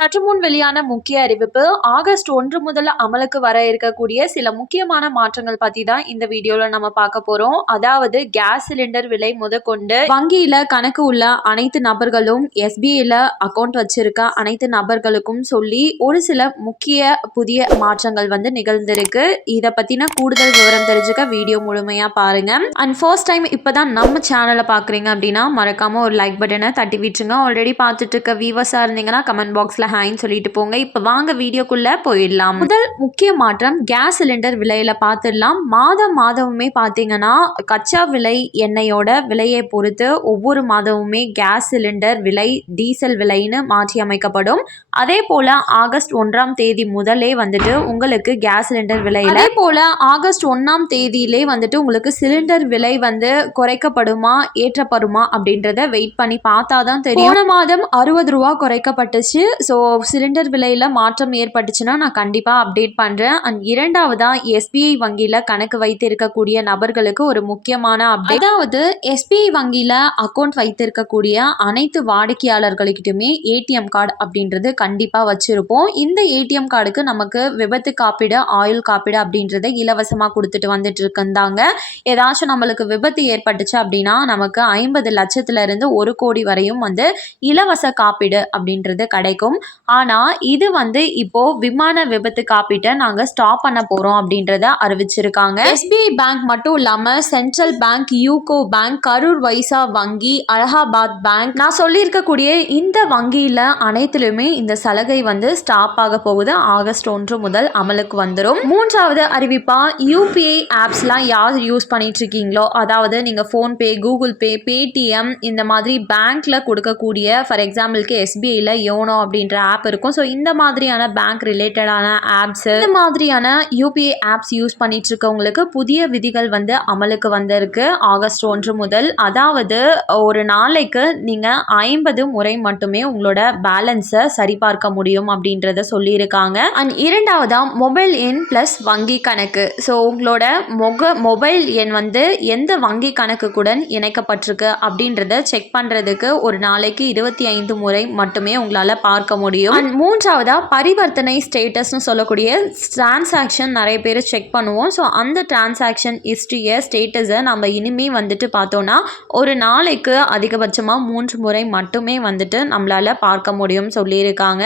சற்று முன் வெளியான முக்கிய அறிவிப்பு ஆகஸ்ட் 1 முதல் அமலுக்கு வர இருக்கக்கூடிய சில முக்கியமான மாற்றங்கள் பத்தி தான் இந்த வீடியோல நம்ம பார்க்க போறோம். அதாவது கேஸ் சிலிண்டர் விலை முதற்கொண்டு வங்கியில கணக்கு உள்ள அனைத்து நபர்களும் SBIல அக்கௌண்ட் வச்சிருக்க அனைத்து நபர்களுக்கும் சொல்லி ஒரு சில முக்கிய புதிய மாற்றங்கள் நிகழ்ந்திருக்கு. இதை பத்தின கூடுதல் விவரம் தெரிஞ்சுக்க வீடியோ முழுமையா பாருங்க. அண்ட் ஃபர்ஸ்ட் டைம் இப்பதான் நம்ம சேனலை பாக்குறீங்க அப்படின்னா மறக்காம ஒரு லைக் பட்டனை தட்டி விட்டுருங்க. ஆல்ரெடி பார்த்துட்டு இருக்க வியூவர்ஸா இருந்தீங்கன்னா கமெண்ட் பாக்ஸ்ல ஹாய்ன்னு சொல்லிட்டு போங்க. இப்போ வாங்க வீடியோக்குள்ள போயிடலாம். முதல் முக்கிய மாற்றம் கேஸ் சிலிண்டர் விலையில பார்த்துடலாம். மாதமுமே பார்த்தீங்கன்னா கச்சா விலை எண்ணெயோட விலையை பொறுத்து ஒவ்வொரு மாதமுமே கேஸ் சிலிண்டர் விலை டீசல் விலைன்னு மாற்றி அமைக்கப்படும். அதே போல ஆகஸ்ட் 1ஆம் தேதி முதலே உங்களுக்கு கேஸ் சிலிண்டர் விலையில அதே போல ஆகஸ்ட் 1ஆம் தேதியிலே உங்களுக்கு சிலிண்டர் விலை குறைக்கப்படுமா ஏற்றப்படுமா அப்படின்றத வெயிட் பண்ணி பார்த்தா தான் தெரியும். போன மாதம் 60 ரூபா குறைக்கப்பட்டுச்சு. ஸோ சிலிண்டர் விலையில் மாற்றம் ஏற்பட்டுச்சுன்னா நான் கண்டிப்பாக அப்டேட் பண்ணுறேன். அண்ட் இரண்டாவதாக SBI வங்கியில் கணக்கு வைத்திருக்கக்கூடிய நபர்களுக்கு ஒரு முக்கியமான அப்டேட். அதாவது SBI வங்கியில் அக்கௌண்ட் வைத்திருக்கக்கூடிய அனைத்து வாடிக்கையாளர்களுக்கிட்டுமே ATM கார்டு அப்படின்றது கண்டிப்பாக வச்சுருப்போம். இந்த ATM கார்டுக்கு நமக்கு விபத்து காப்பீடு ஆயுள் காப்பீடு அப்படின்றத இலவசமாக கொடுத்துட்டு வந்துட்டு இருக்குந்தாங்க. ஏதாச்சும் நம்மளுக்கு விபத்து ஏற்பட்டுச்சு அப்படின்னா நமக்கு 50 லட்சத்திலிருந்து 1 கோடி வரையும் இலவச காப்பீடு அப்படின்றது கிடைக்கும். ஆனால் இது இப்போ விமான விபத்து காப்பீட்டை நாங்கள் ஸ்டாப் பண்ண போகிறோம் அப்படின்றத அறிவிச்சிருக்காங்க. SBI பேங்க் மட்டும் இல்லாமல் central bank, UCO bank, Karur Vysya வங்கி, அலகாபாத் பேங்க், நான் சொல்லியிருக்கக்கூடிய இந்த வங்கியில் அனைத்திலுமே இந்த சலுகை ஸ்டாப் ஆக போகுது. ஆகஸ்ட் 1 முதல் அமலுக்கு வந்துடும். மூன்றாவது அறிவிப்பா UPI ஆப்ஸ்லாம் யார் யூஸ் பண்ணிட்டு இருக்கீங்களோ, அதாவது நீங்கள் ஃபோன்பே, கூகுள் பே, பேடிஎம் இந்த மாதிரி பேங்க்ல கொடுக்கக்கூடிய ஃபார் எக்ஸாம்பிளுக்கு SBIல யோனோ அப்படின்ற ஆப் இருக்கும். ஸோ இந்த மாதிரியான பேங்க் ரிலேட்டடான ஆப்ஸ், இந்த மாதிரியான UPI ஆப்ஸ் யூஸ் பண்ணிட்டு இருக்கவங்களுக்கு புதிய விதிகள் அமலுக்கு வந்திருக்கு ஆகஸ்ட் 1 முதல். அதாவது ஒரு நாளைக்கு நீங்கள் 50 முறை மட்டுமே உங்களோட பேலன்ஸை சரிபார்க்க முடியும் அப்படின்றத சொல்லியிருக்காங்க. அண்ட் இரண்டாவதா மொபைல் எண் பிளஸ் வங்கி கணக்கு. ஸோ உங்களோட மொபைல் எண் எந்த வங்கி கணக்குடன் இணைக்கப்பட்டிருக்கு அப்படின்றத செக் பண்ணுறதுக்கு ஒரு நாளைக்கு 25 முறை மட்டுமே உங்களால் பார்க்க முடியும். அண்ட் மூன்றாவதா பரிவர்த்தனை ஸ்டேட்டஸ்னு சொல்லக்கூடிய டிரான்சாக்ஷன் நிறைய பேர் செக் பண்ணுவோம். ஸோ அந்த டிரான்சாக்ஷன் ஹிஸ்ட்ரியை ஸ்டேட்டஸை நம்ம இனிமே பார்த்தோன்னா ஒரு நாளைக்கு அதிகபட்சமாக 3 முறை மட்டுமே நம்மளால் பார்க்க முடியும் சொல்லியிருக்காங்க.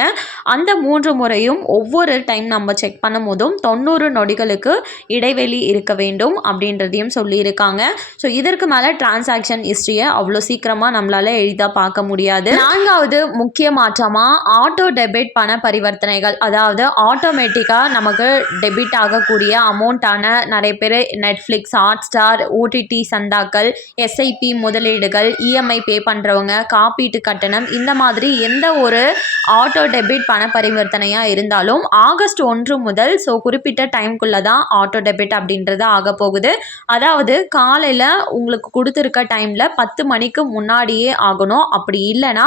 அந்த 3 முறையும் ஒவ்வொரு டைம் நம்ம செக் பண்ணும் போதும் 90 நொடிகளுக்கு இடைவெளி இருக்க வேண்டும் அப்படின்றதையும் சொல்லியிருக்காங்க. ஸோ இதற்கு மேலே டிரான்சாக்ஷன் ஹிஸ்ட்ரியை அவ்வளோ சீக்கிரமாக நம்மளால் எளிதாக பார்க்க முடியாது. நான்காவது முக்கிய மாற்றமாக ஆட்டோ டெபிட் பண பரிவர்த்தனைகள், அதாவது ஆட்டோமேட்டிக்காக நமக்கு டெபிட் ஆகக்கூடிய அமௌண்ட்டான நிறைய பேர் நெட்ஃப்ளிக்ஸ், ஹாட்ஸ்டார், OTT சந்தாக்கள், SIP முதலீடுகள், EMI பே பண்ணுறவங்க, காப்பீட்டு கட்டணம், இந்த மாதிரி எந்த ஒரு ஆட்டோ டெபிட் பண பரிவர்த்தனையாக இருந்தாலும் ஆகஸ்ட் 1 முதல் ஸோ குறிப்பிட்ட டைம்குள்ளே தான் ஆட்டோ டெபிட் அப்படின்றது ஆக போகுது. அதாவது காலையில் உங்களுக்கு கொடுத்துருக்க டைமில் 10 மணிக்கு முன்னாடியே ஆகணும். அப்படி இல்லைன்னா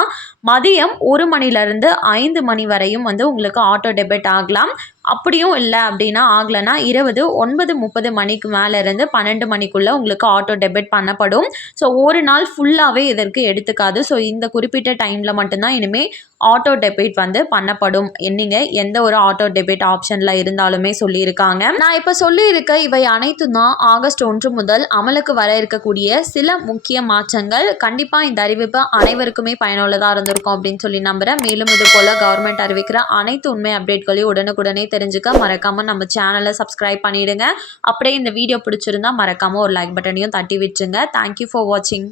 மதியம் 1 மணிலேருந்து 5 மணி வரையும் உங்களுக்கு ஆட்டோ டெபிட் ஆகலாம். அப்படியும் இல்லை அப்படின்னா ஆகலைன்னா 9:30 மணிக்கு மேலே இருந்து 12 மணிக்குள்ளே உங்களுக்கு ஆட்டோ டெபிட் பண்ணப்படும். ஸோ ஒரு நாள் ஃபுல்லாகவே இதற்கு எடுத்துக்காது. ஸோ இந்த குறிப்பிட்ட டைமில் மட்டும்தான் இனிமேல் ஆட்டோ டெபிட் பண்ணப்படும். நீங்கள் எந்த ஒரு ஆட்டோ டெபிட் ஆப்ஷனில் இருந்தாலுமே சொல்லியிருக்காங்க. நான் இப்போ சொல்லியிருக்க இவை அனைத்தும் தான் ஆகஸ்ட் 1 முதல் அமலுக்கு வர இருக்கக்கூடிய சில முக்கிய மாற்றங்கள். கண்டிப்பாக இந்த அறிவிப்பு அனைவருக்குமே பயனுள்ளதாக இருந்திருக்கும் அப்படின்னு சொல்லி நம்புகிறேன். மேலும் இது போல் கவர்மெண்ட் அறிவிக்கிற அனைத்து உண்மை அப்டேட்களையும் உடனுக்குடனே தெரிஞ்சுக்க மறக்காம நம்ம சேனலை சப்ஸ்கிரைப் பண்ணிடுங்க. அப்படியே இந்த வீடியோ பிடிச்சிருந்தா மறக்காம ஒரு லைக் பட்டனையும் தட்டி விட்டுருங்க. தேங்க்யூ ஃபார் வாட்சிங்.